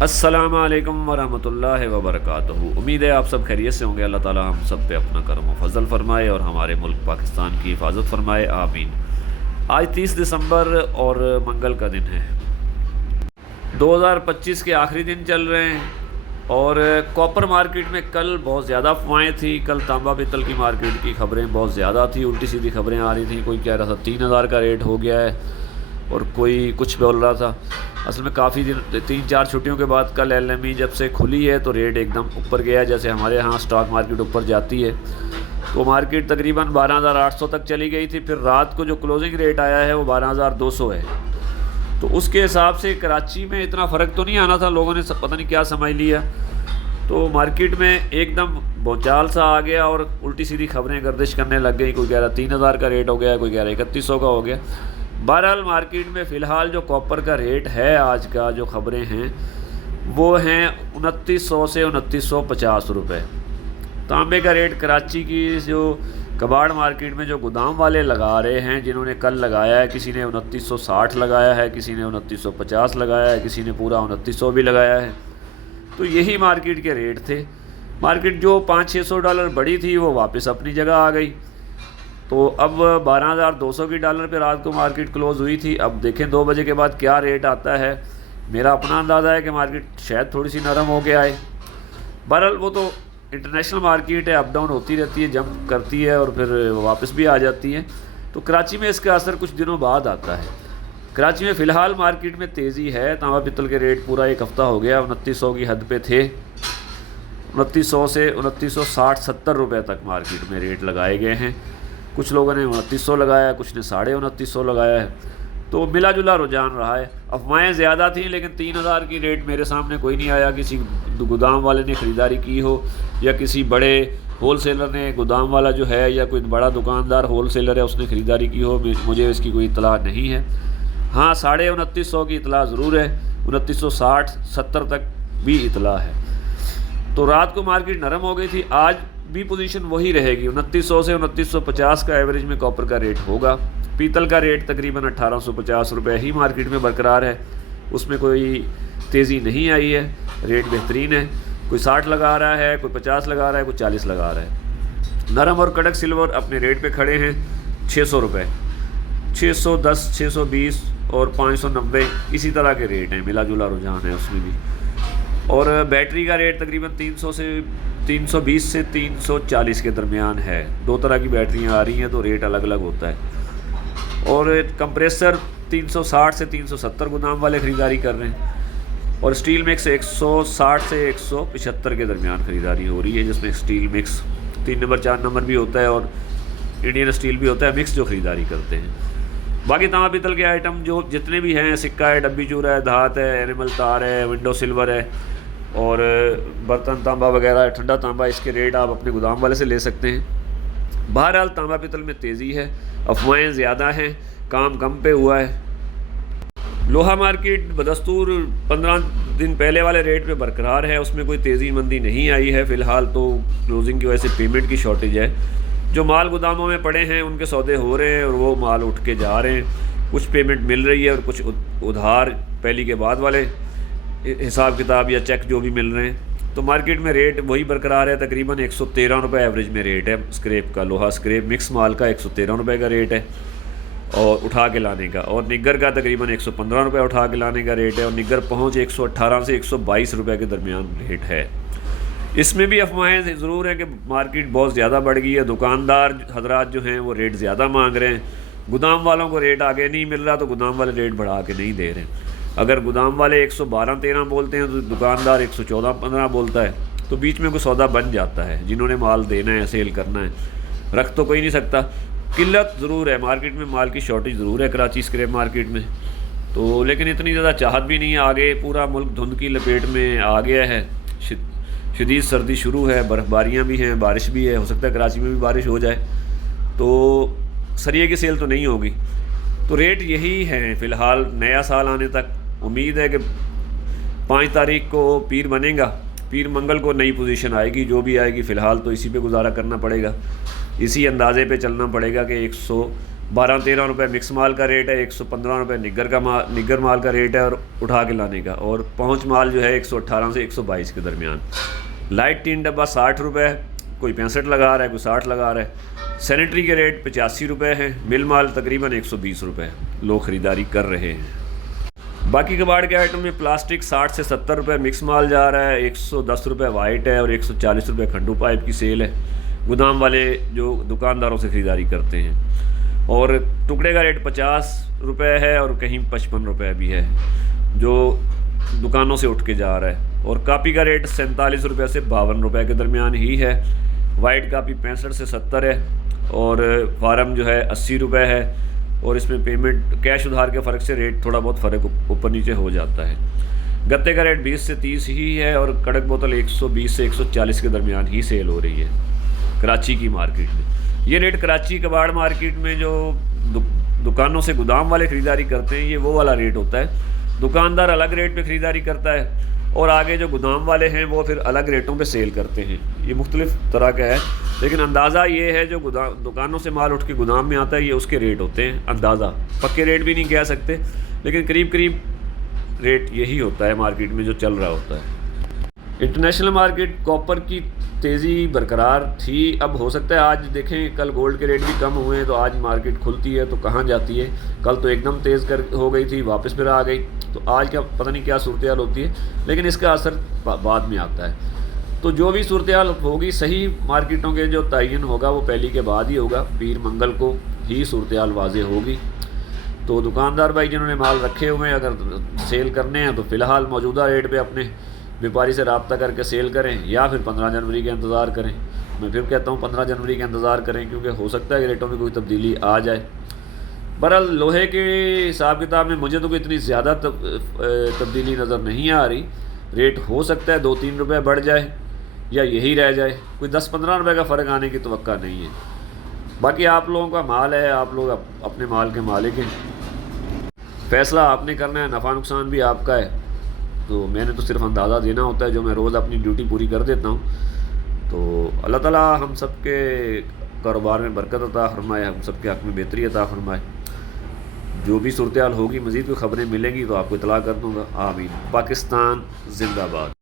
अस्सलाम वालेकुम वरहमतुल्लाहि वबरकातुहू। उम्मीद है आप सब खैरियत से होंगे। अल्लाह ताला हम सब पे अपना करम व फजल फरमाए और हमारे मुल्क पाकिस्तान की हिफाजत फरमाए, आमीन। आज 30 दिसंबर और मंगल का दिन है। 2025 के आखिरी दिन चल रहे हैं और कॉपर मार्केट में कल बहुत ज़्यादा अफवाहें थी। कल तांबा पित्तल की मार्केट की खबरें बहुत ज़्यादा थी, उल्टी सीधी खबरें आ रही थी। कोई कह रहा था 3000 का रेट हो गया है और कोई कुछ बोल रहा था। असल में काफ़ी दिन 3-4 छुट्टियों के बाद कल LME जब से खुली है तो रेट एकदम ऊपर गया। जैसे हमारे यहाँ स्टॉक मार्केट ऊपर जाती है तो मार्केट तकरीबन 12,800 तक चली गई थी। फिर रात को जो क्लोजिंग रेट आया है वो 12,200 है। तो उसके हिसाब से कराची में इतना फ़र्क तो नहीं आना था, लोगों ने पता नहीं क्या समझ लिया। तो मार्केट में एकदम भौचाल सा आ गया और उल्टी सीधी खबरें गर्दिश करने लग गई। कोई कह रहा 3,000 का रेट हो गया, कोई कह रहा 3,100 का हो गया। बहरहाल मार्केट में फ़िलहाल जो कॉपर का रेट है आज का, जो ख़बरें हैं वो हैं 2900 से 2950 रुपये। तांबे का रेट कराची की जो कबाड़ मार्केट में जो गोदाम वाले लगा रहे हैं, जिन्होंने कल लगाया है, किसी ने 2960 लगाया है, किसी ने 2950 लगाया है, किसी ने पूरा 2900 भी लगाया है। तो यही मार्केट के रेट थे। मार्केट जो $500-600 बढ़ी थी वो वापस अपनी जगह आ गई। तो अब 12,200 की डॉलर पे रात को मार्केट क्लोज़ हुई थी। अब देखें 2 बजे के बाद क्या रेट आता है। मेरा अपना अंदाज़ा है कि मार्केट शायद थोड़ी सी नरम हो के आए। बहरहाल वो तो इंटरनेशनल मार्केट है, अप डाउन होती रहती है, जंप करती है और फिर वापस भी आ जाती है। तो कराची में इसका असर कुछ दिनों बाद आता है। कराची में फ़िलहाल मार्केट में तेज़ी है। तांबा पित्तल के रेट पूरा एक हफ़्ता हो गया 2900 की हद पे थे। 2900 से 2960-70 रुपये तक मार्केट में रेट लगाए गए हैं। कुछ लोगों ने 2900 लगाया, कुछ ने 2950 लगाया है। तो मिला जुला रुझान रहा है। अफवाहें ज़्यादा थी लेकिन 3000 की रेट मेरे सामने कोई नहीं आया। किसी गोदाम वाले ने ख़रीदारी की हो या किसी बड़े होल सेलर ने, गोदाम वाला जो है या कोई बड़ा दुकानदार होल सेलर है उसने ख़रीदारी की हो, मुझे इसकी कोई इतला नहीं है। हाँ, 2950 की इतला ज़रूर है, 2960-70 तक भी इतला है। तो रात को मार्केट नरम हो गई थी। आज भी पोजीशन वही रहेगी, 2900 से 2950 का एवरेज में कॉपर का रेट होगा। पीतल का रेट तकरीबन 1850 रुपये ही मार्केट में बरकरार है, उसमें कोई तेज़ी नहीं आई है, रेट बेहतरीन है। कोई 60 लगा रहा है, कोई 50 लगा रहा है, कोई 40 लगा रहा है। नरम और कड़क सिल्वर अपने रेट पे खड़े हैं 600 रुपये, 610, 620 और 590 इसी तरह के रेट हैं। मिला जुला रुझान है उसमें भी। और बैटरी का रेट तकरीबन 320 से 340 के दरमियान है। 2 तरह की बैटरियां आ रही हैं तो रेट अलग अलग होता है। और कंप्रेसर 360 से 370 गोदाम वाले ख़रीदारी कर रहे हैं। और स्टील मिक्स 160 से 175 के दरमियान ख़रीदारी हो रही है, जिसमें स्टील मिक्स 3 नंबर 4 नंबर भी होता है और इंडियन स्टील भी होता है, मिक्स जो ख़रीदारी करते हैं। बाकी तांबा पित्तल के आइटम जो जितने भी हैं, सिक्का है, डब्बी चूरा है, धात है, एनिमल तार है, विंडो सिल्वर है और बर्तन तांबा वगैरह, ठंडा तांबा, इसके रेट आप अपने गोदाम वाले से ले सकते हैं। बहरहाल तांबा पित्तल में तेज़ी है, अफवाहें ज़्यादा हैं, काम कम पे हुआ है। लोहा मार्केट बदस्तूर 15 दिन पहले वाले रेट पे बरकरार है, उसमें कोई तेज़ी मंदी नहीं आई है फ़िलहाल। तो क्लोजिंग की वजह से पेमेंट की शॉर्टेज है। जो माल गोदामों में पड़े हैं उनके सौदे हो रहे हैं और वो माल उठ के जा रहे हैं। कुछ पेमेंट मिल रही है और कुछ उधार पहली के बाद वाले हिसाब किताब या चेक जो भी मिल रहे हैं। तो मार्केट में रेट वही बरकरार है, तकरीबन 113 रुपये एवरेज में रेट है स्क्रैप का। लोहा स्क्रैप मिक्स माल का 113 रुपये का रेट है और उठा के लाने का। और निग्गर का तकरीबन 115 रुपये उठा के लाने का रेट है और निग्गर पहुँच 118 से 122 रुपये के दरमियान रेट है। इसमें भी अफवाहें ज़रूर हैं कि मार्केट बहुत ज़्यादा बढ़ गई है। दुकानदार हजरात जो हैं वो रेट ज़्यादा मांग रहे हैं। गोदाम वालों को रेट आगे नहीं मिल रहा तो गोदाम वाले रेट बढ़ा के नहीं दे रहे। अगर गोदाम वाले 112-13 बोलते हैं तो दुकानदार 114-15 बोलता है, तो बीच में कोई सौदा बन जाता है। जिन्होंने माल देना है, सेल करना है, रख तो कोई नहीं सकता। किल्लत ज़रूर है मार्केट में, माल की शॉर्टेज ज़रूर है कराची स्क्रैप मार्केट में। तो लेकिन इतनी ज़्यादा चाहत भी नहीं है। आगे पूरा मुल्क धुंध की लपेट में आ गया है, शदीद सर्दी शुरू है, बर्फ़बारियाँ भी हैं, बारिश भी है। हो सकता है कराची में भी बारिश हो जाए तो सरिये की सेल तो नहीं होगी। तो रेट यही हैं फ़िलहाल नया साल आने तक। उम्मीद है कि 5 तारीख को पीर बनेगा, पीर मंगल को नई पोजीशन आएगी। जो भी आएगी फ़िलहाल तो इसी पे गुजारा करना पड़ेगा, इसी अंदाज़े पे चलना पड़ेगा कि 12-13 रुपये मिक्स माल का रेट है, 115 रुपये निग्गर माल का रेट है और उठा के लाने का, और पहुँच माल जो है 118 से 122 के दरमियान। लाइट टीन डब्बा 60 रुपये, कोई 65 लगा रहा है, कोई 60 लगा रहा है। सैनिटरी के रेट 85 रुपये हैं। मिल माल तकरीबन 120 रुपये लोग ख़रीदारी कर रहे हैं। बाकी कबाड़ के आइटम में प्लास्टिक 60 से 70 रुपये मिक्स माल जा रहा है, 110 रुपये वाइट है और 140 रुपये खंडू पाइप की सेल है, गोदाम वाले जो दुकानदारों से ख़रीदारी करते हैं। और टुकड़े का रेट 50 रुपये है और कहीं 55 रुपये भी है जो दुकानों से उठ के जा रहा है। और कापी का रेट 47 रुपये से 52 रुपये के दरमियान ही है। वाइट कापी 65 से 70 है और फार्म जो है 80 रुपये है, और इसमें पेमेंट कैश उधार के फ़र्क से रेट थोड़ा बहुत फ़र्क ऊपर नीचे हो जाता है। गत्ते का रेट 20 से 30 ही है और कड़क बोतल 120 से 140 के दरमियान ही सेल हो रही है कराची की मार्केट में। ये रेट कराची कबाड़ मार्केट में जो दुकानों से गोदाम वाले ख़रीदारी करते हैं, ये वो वाला रेट होता है। दुकानदार अलग रेट पे ख़रीदारी करता है और आगे जो गोदाम वाले हैं वो फिर अलग रेटों पे सेल करते हैं। ये मुख्तलिफ तरह का है, लेकिन अंदाज़ा ये है जो दुकानों से माल उठ के गोदाम में आता है ये उसके रेट होते हैं। अंदाज़ा पक्के रेट भी नहीं कह सकते, लेकिन करीब करीब रेट यही होता है मार्केट में जो चल रहा होता है। इंटरनेशनल मार्केट कॉपर की तेज़ी बरकरार थी। अब हो सकता है आज देखें, कल गोल्ड के रेट भी कम हुए हैं तो आज मार्केट खुलती है तो कहाँ जाती है। कल तो एकदम तेज़ हो गई थी, वापस फिर आ गई, तो आज का पता नहीं क्या सूरत हाल होती है, लेकिन इसका असर बाद में आता है। तो जो भी सूरत हाल होगी, सही मार्केटों के जो तयन होगा वो पहली के बाद ही होगा। पीर मंगल को ही सूरत हाल वाज़ेह होगी। तो दुकानदार भाई जिन्होंने माल रखे हुए हैं, अगर सेल करने हैं तो फ़िलहाल मौजूदा रेट पे अपने व्यापारी से रब्ता करके सेल करें, या फिर 15 जनवरी का इंतज़ार करें। मैं फिर कहता हूँ 15 जनवरी का इंतज़ार करें, क्योंकि हो सकता है कि रेटों में कोई तब्दीली आ जाए। बहरहाल लोहे के हिसाब किताब में मुझे तो कोई इतनी ज़्यादा तब्दीली नज़र नहीं आ रही। रेट हो सकता है 2-3 रुपये बढ़ जाए या यही रह जाए, कोई 10-15 रुपये का फ़र्क आने की तवक्का नहीं है। बाकी आप लोगों का माल है, आप लोग अपने माल के मालिक हैं, फ़ैसला आपने करना है, नफ़ा नुकसान भी आपका है। तो मैंने तो सिर्फ अंदाज़ा देना होता है, जो मैं रोज़ अपनी ड्यूटी पूरी कर देता हूँ। तो अल्लाह ताला हम सब के कारोबार में बरकत अता फरमाए, हम सब के हक़ में बेहतरी अता फरमाए। जो भी सूरत हाल होगी, मज़ीद कोई ख़बरें मिलेंगी तो आपको इतला कर दूँगा। आमीन। पाकिस्तान ज़िंदाबाद।